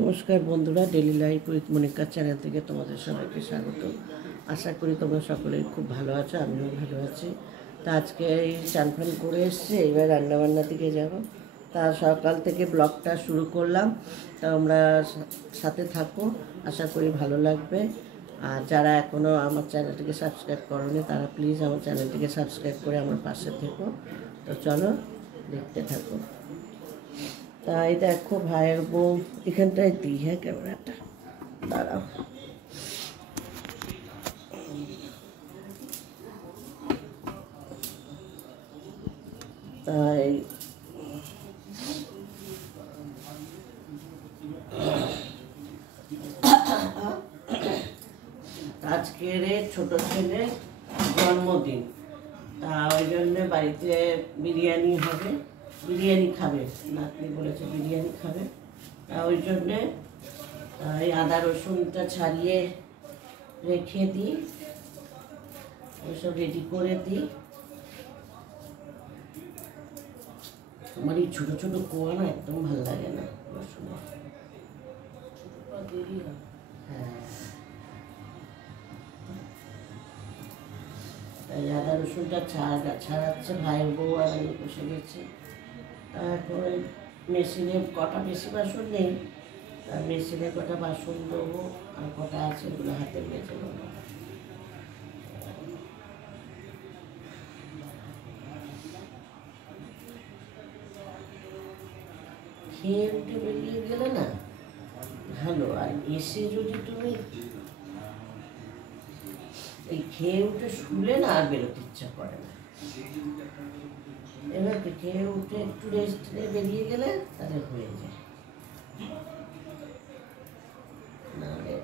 নমস্কার বন্ধুরা, daily life with Monika channel থেকে তোমাদের সবাইকে স্বাগত। আশা করি তোমরা সকলেই খুব ভালো আছো, আমিও ভালো আছি। তা আজকে এই চান ফান করে এসছে, এবার রান্নাবান্নার দিকে যাব। তা সকাল থেকে ব্লগটা শুরু করলাম, তা তোমরা সাথে থাকো, আশা করি ভালো লাগবে। আর যারা এখনও আমার চ্যানেলটিকে সাবস্ক্রাইব করোনি তারা প্লিজ আমার চ্যানেলটিকে সাবস্ক্রাইব করে আমার পাশে থেকো। তো চলো দেখতে থাকো। তাই দেখো ভাইয়ের বউ, এখানটায় দিই, হ্যাঁ ক্যামেরাটা দাঁড়াও। তাই আজকের ছোট ছেলের জন্মদিন, তা ওই জন্য বাড়িতে বিরিয়ানি হবে, বিরিয়ানি খাবে, নাতনি বলেছে বিরিয়ানি খাবে। তা ওই জন্যে এই আদা রসুনটা ছাড়িয়ে রেখে দিই, ওইসব রেডি করে দিই। আমার এই ছোটো ছোটো কোয়া না একদম ভালো লাগে না রসুনের। হ্যাঁ, তাই আদা রসুনটা ছাড়াচ্ছে ভাইয়ের বউ, আর আমি বসে গেছি। তারপরে মেশিনে কটা বেশি বাসন নেই, আর মেশিনে কটা বাসন দেবো, আর কটা আছে ওগুলো হাতে মেজে নেবো। খেয়ে উঠে বেরিয়ে গেলে না ভালো, আর এসে যদি তুমি এই খেয়ে উঠে শুলে না আর বেরোতে ইচ্ছা করে না। এবার খেয়ে উঠে একটু রেস্ট নিয়ে বেরিয়ে গেলে তাহলে হয়ে যায়, নাহলে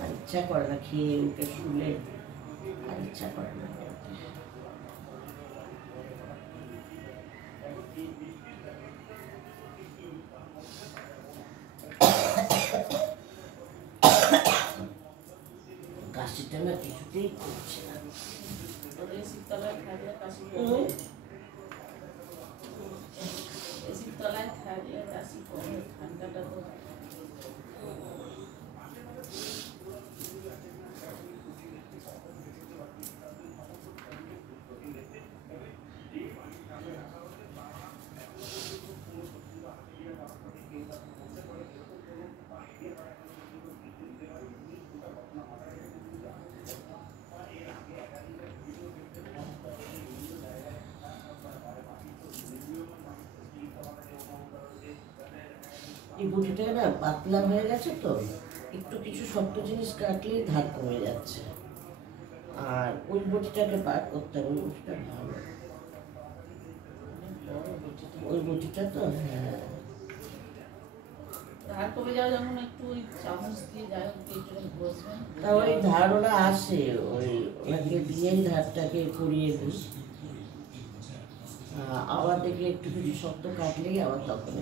আর ইচ্ছা করে না। খেয়ে উঠে শুলে আর ইচ্ছা করে না বেরোতে। কাশিটা না কিছুতেই করছে না। ঠান্ডাটা তো এই বটিটা না পাতলা হয়ে গেছে, তো একটু কিছু শক্ত জিনিস কাটলেই ধার কমে যাচ্ছে। আর ওই বটিটাকে পার করতে হবে, ওই বটিটা ভালো, ওই বটিটা তো হ্যাঁ ধার কমে যাওয়া, যেমন একটু ওই চামচ দিয়ে যায় একটু বসবেন, তা ওই ধার ওরা আসে, ওই ওনাকে দিয়েই ধারটাকে করিয়ে দিই। আবার দেখি একটু কিছু শক্ত কাটলেই আবার তখন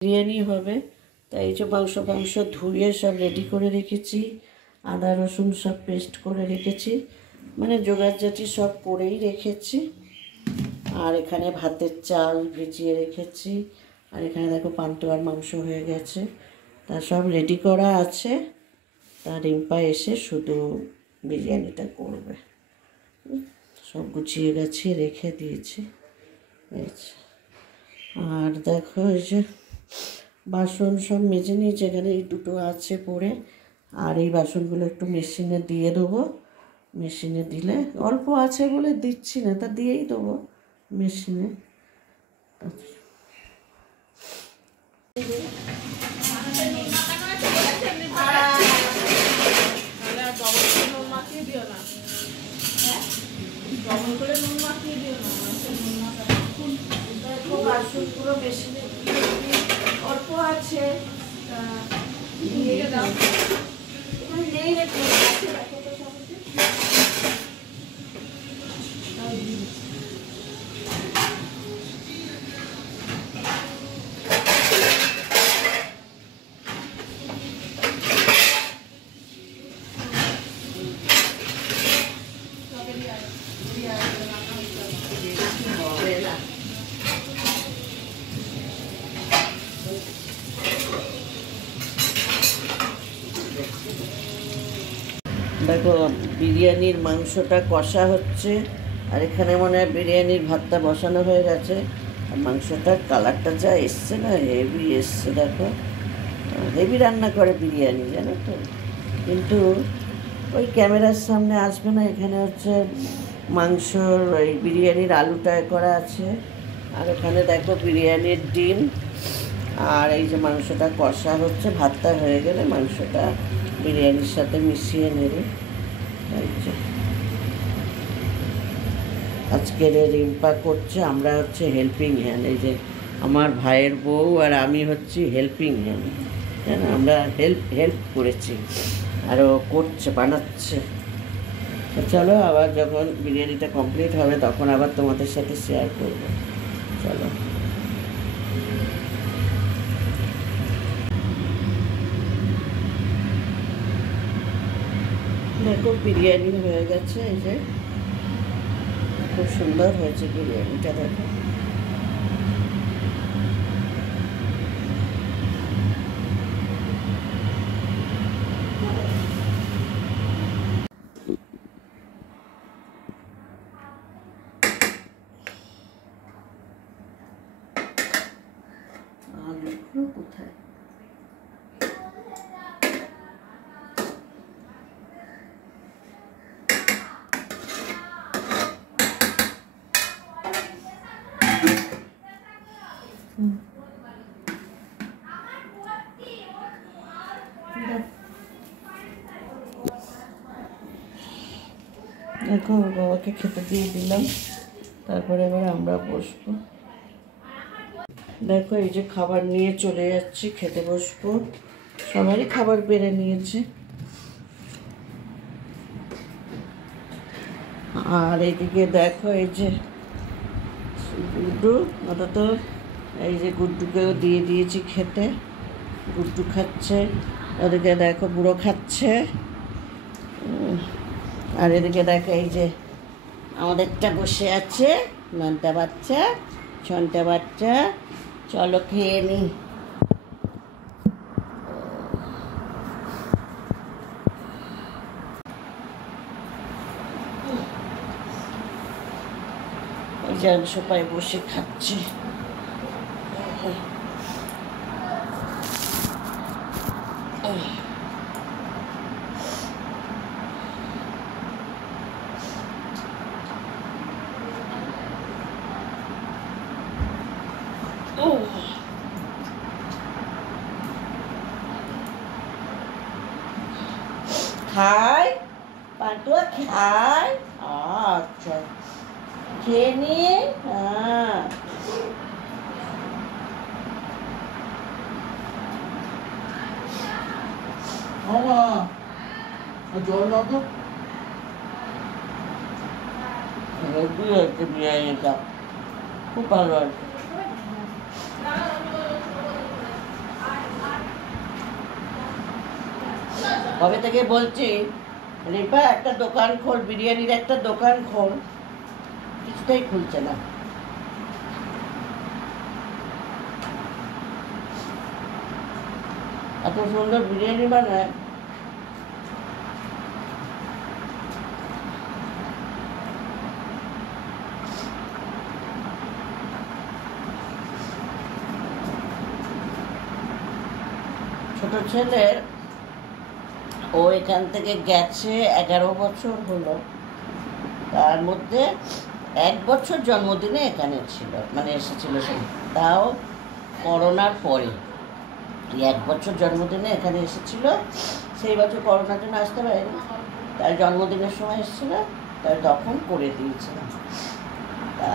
বিরিয়ানি হবে। তাই এই যে মাংস ধুয়ে সব রেডি করে রেখেছি, আদা রসুন সব পেস্ট করে রেখেছি, মানে জোগাড়জাটি সব করেই রেখেছি। আর এখানে ভাতের চাল ভিজিয়ে রেখেছি, আর এখানে দেখো পান্তুয়ার মাংস হয়ে গেছে, তা সব রেডি করা আছে। তা রিম্পা এসে শুধু বিরিয়ানিটা করবে। সব গুছিয়ে গাছিয়ে রেখে দিয়েছি। আর দেখো এই যে বাসন সব মেজে নিয়েছি, এখানে এই দুটো আছে পড়ে। আর এই বাসনগুলো একটু মেশিনে দিয়ে দেবো। মেশিনে দিলে অল্প আছে বলে দিচ্ছি না, তা দিয়েই দেবো মেশিনে। বাসন পুরো মেশিনে অল্প আছে নেই রে। দেখো বিরিয়ানির মাংসটা কষা হচ্ছে, আর এখানে মনে হয় বিরিয়ানির ভাতটা বসানো হয়ে গেছে। আর মাংসটার কালারটা যা এসছে না, হেভি এসছে। দেখো হেভি রান্না করে বিরিয়ানি, জানো তো, কিন্তু ওই ক্যামেরার সামনে আসবে না। এখানে হচ্ছে মাংসর ওই বিরিয়ানির আলুটা করা আছে, আর এখানে দেখো বিরিয়ানির ডিম, আর এই যে মাংসটা কষা হচ্ছে। ভাতটা হয়ে গেলে মাংসটা বিরিয়ানির সাথে মিশিয়ে নেবে। আজকের রিম্পা করছে, আমরা হচ্ছে হেল্পিং হ্যান্ড। এই যে আমার ভাইয়ের বউ আর আমি হচ্ছি হেল্পিং হ্যান্ড, হ্যাঁ, আমরা হেল্প করেছি, আর ও করছে, বানাচ্ছে। চলো আবার যখন বিরিয়ানিটা কমপ্লিট হবে তখন আবার তোমাদের সাথে শেয়ার করবো। চলো, দেখো বিরিয়ানি হয়ে গেছে। এই যে খুব সুন্দর হয়েছে বিরিয়ানিটা, দেখো। আলুগুলো কোথায়? দেখো বাবাকে খেতে দিয়ে দিলাম, তারপরে এবার আমরা বসবো। দেখো এই যে খাবার নিয়ে চলে যাচ্ছি, খেতে বসবো। সবারই খাবার বেড়ে নিয়েছে। আর এইদিকে দেখো এই যে গুড্ডু, অন্তত এই যে গুড্ডুকেও দিয়ে দিয়েছি খেতে। গুড্ডু খাচ্ছে, ওদিকে দেখো বুড়ো খাচ্ছে। আর এদিকে দেখো এই যে আমাদেরটা বসে আছে, নন্টা বাচ্চা, ছনটা বাচ্চা। চলো খেয়ে নি। এই যে সবাই বসে খাচ্ছে। খায় পান্তুয়া, খায়। আচ্ছা খেয়ে নিয়ে, হ্যাঁ। জল দাও তো। হেভি হয়েছে বিরিয়ানিটা, খুব ভালো আছে। কবে থেকে বলছি রিপা একটা দোকান খোল, বিরিয়ানির একটা দোকান খোল, কিছুতেই খুলছে না। এত সুন্দর বিরিয়ানি বানায়। ছোট ছেলের ও এখান থেকে গেছে 11 বছর হলো, তার মধ্যে 1 বছর জন্মদিনে এখানে ছিল, মানে এসেছিল সে, তাও করোনার পরে। এই 1 বছর জন্মদিনে এখানে এসেছিল, সেই বছর করোনার জন্য আসতে পারেনি, তার জন্মদিনের সময় এসেছিল, তাই তখন করে দিয়েছিলাম। তা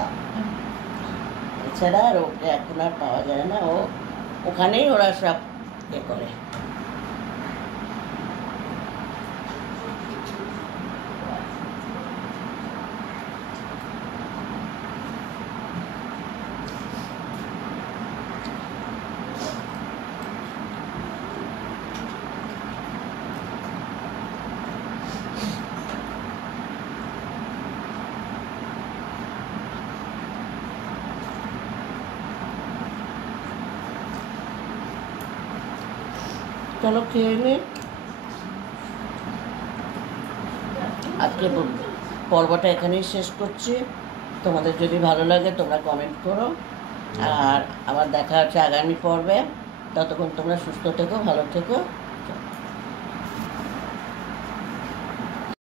এছাড়া আর ওকে এখন আর পাওয়া যায় না, ও ওখানেই ওরা সব এ করে। চলো খেয়ে নি। আজকে পর্বটা এখানেই শেষ করছি। তোমাদের যদি ভালো লাগে তোমরা কমেন্ট করো, আর আবার দেখা হচ্ছে আগামী পর্বে। ততক্ষণ তোমরা সুস্থ থেকো, ভালো থেকো।